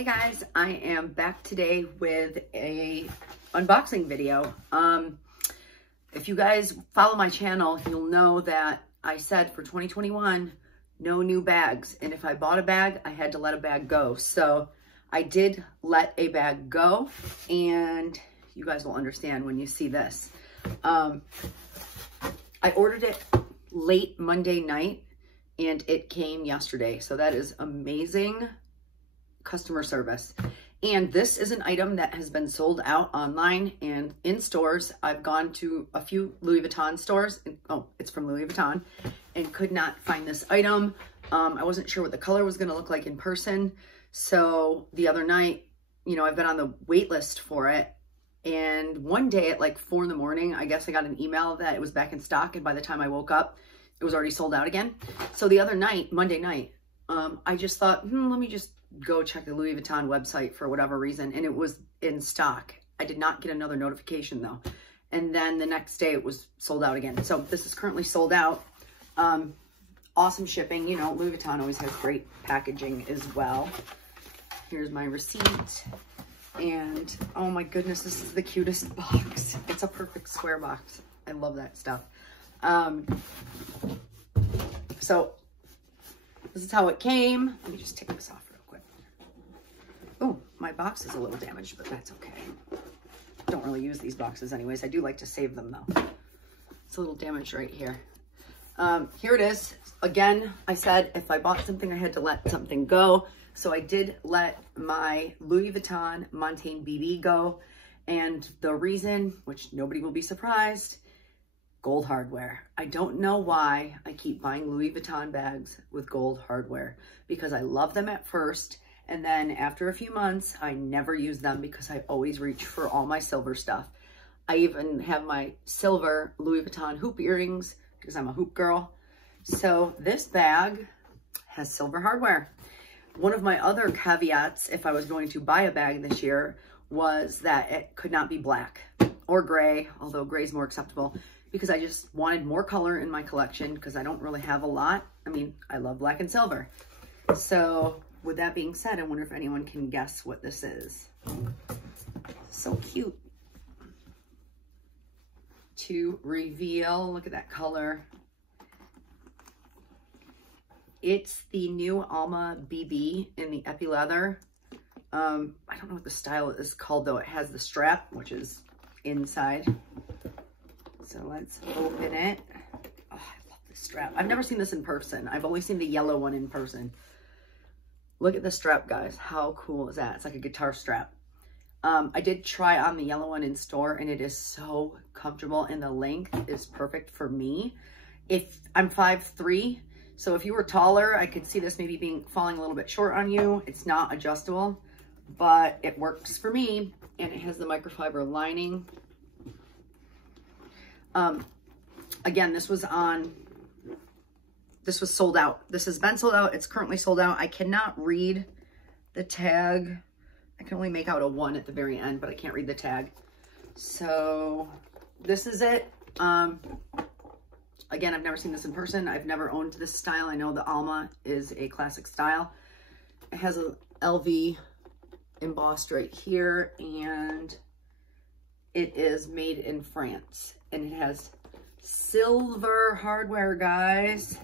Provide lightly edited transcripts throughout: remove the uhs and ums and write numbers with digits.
Hey guys, I am back today with a unboxing video. If you guys follow my channel, you'll know that I said for 2021, no new bags. And if I bought a bag, I had to let a bag go. So I did let a bag go, and you guys will understand when you see this. I ordered it late Monday night and it came yesterday. So that is amazing customer service. And this is an item that has been sold out online and in stores. I've gone to a few Louis Vuitton stores, and, oh, it's from Louis Vuitton, and could not find this item. I wasn't sure what the color was going to look like in person. So the other night, you know, I've been on the wait list for it. And one day at like 4 in the morning, I guess I got an email that it was back in stock. And by the time I woke up, it was already sold out again. So the other night, Monday night, I just thought, let me just go check the Louis Vuitton website for whatever reason. And it was in stock. I did not get another notification though. And then the next day it was sold out again. So this is currently sold out. Awesome shipping. You know, Louis Vuitton always has great packaging as well. Here's my receipt. And oh my goodness, this is the cutest box. It's a perfect square box. I love that stuff. So this is how it came. Let me just take this off real quick. Oh, my box is a little damaged, but that's okay. Don't really use these boxes anyways. I do like to save them though. It's a little damaged right here. Here it is. Again, I said if I bought something, I had to let something go. So I did let my Louis Vuitton Montaigne BB go. And the reason, which nobody will be surprised, gold hardware. I don't know why I keep buying Louis Vuitton bags with gold hardware, because I love them at first. And then after a few months, I never use them because I always reach for all my silver stuff. I even have my silver Louis Vuitton hoop earrings because I'm a hoop girl. So this bag has silver hardware. One of my other caveats, if I was going to buy a bag this year, was that it could not be black or gray, although gray is more acceptable, because I just wanted more color in my collection because I don't really have a lot. I mean, I love black and silver. So with that being said, I wonder if anyone can guess what this is. So cute. To reveal, look at that color. It's the new Alma BB in the Epi Leather. I don't know what the style is called though. It has the strap, which is inside. So let's open it. Oh, I love this strap. I've never seen this in person. I've only seen the yellow one in person. Look at the strap, guys. How cool is that? It's like a guitar strap. I did try on the yellow one in store, and it is so comfortable, and the length is perfect for me. If I'm 5'3", so if you were taller, I could see this maybe falling a little bit short on you. It's not adjustable, but it works for me, and it has the microfiber lining. Again, this was sold out. This has been sold out. It's currently sold out. I cannot read the tag. I can only make out a 1 at the very end, but I can't read the tag. So this is it. Again, I've never seen this in person. I've never owned this style. I know the Alma is a classic style. It has a LV embossed right here, and it is made in France, and it has silver hardware, guys.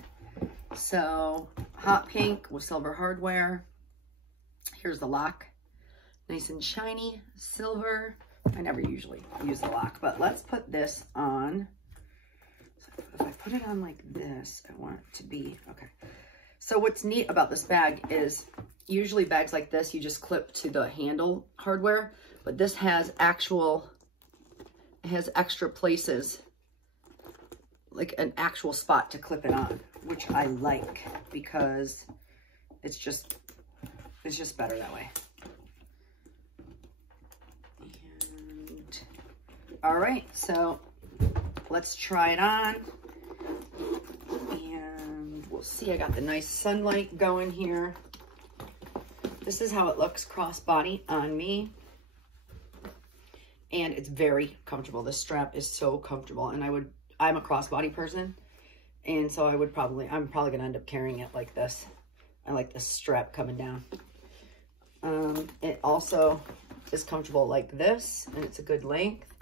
So hot pink with silver hardware. Here's the lock. Nice and shiny, silver. I never usually use the lock, but let's put this on. So if I put it on like this, I want it to be, okay. So what's neat about this bag is usually bags like this, you just clip to the handle hardware, but this has it has extra places, like an actual spot to clip it on, which I like because it's just better that way. And all right, so let's try it on, and we'll see. I got the nice sunlight going here. This is how it looks crossbody on me. And it's very comfortable. This strap is so comfortable, and I'm a crossbody person, and so I'm probably gonna end up carrying it like this. I like the strap coming down. also is comfortable like this, and it's a good length.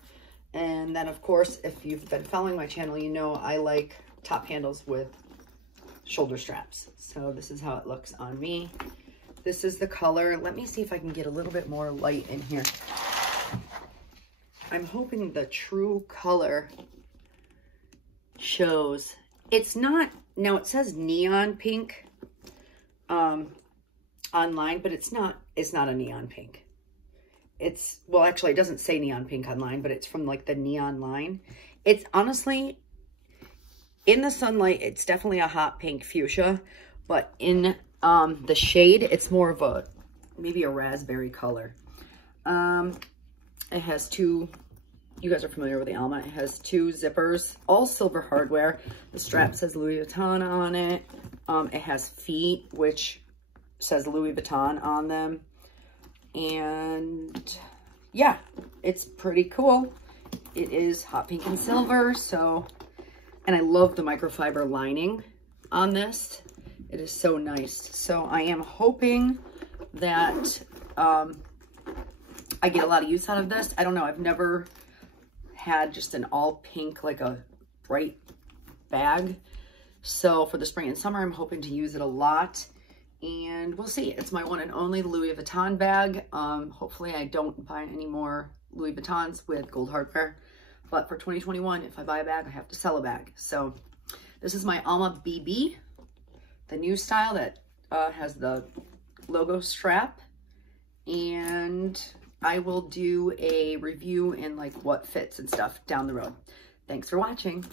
And then of course, if you've been following my channel, you know I like top handles with shoulder straps. So this is how it looks on me. This is the color. Let me see if I can get a little bit more light in here. I'm hoping the true color shows. It's not, now it says neon pink online, but it's not a neon pink. It's, well, actually it doesn't say neon pink online, but it's from like the neon line. It's honestly, in the sunlight, it's definitely a hot pink fuchsia, but in the shade, it's more of a, maybe a raspberry color. It has two, you guys are familiar with the Alma. It has two zippers, all silver hardware. The strap says Louis Vuitton on it. It has feet, which says Louis Vuitton on them. And yeah, it's pretty cool. It is hot pink and silver, so, and I love the microfiber lining on this. It is so nice. So I am hoping that I get a lot of use out of this. I don't know, I've never had just an all pink, like a bright bag. So for the spring and summer, I'm hoping to use it a lot. And we'll see. It's my one and only Louis Vuitton bag. Hopefully I don't buy any more Louis Vuittons with gold hardware. But for 2021, if I buy a bag, I have to sell a bag. So this is my Alma BB, the new style that has the logo strap. And I will do a review and like what fits and stuff down the road. Thanks for watching.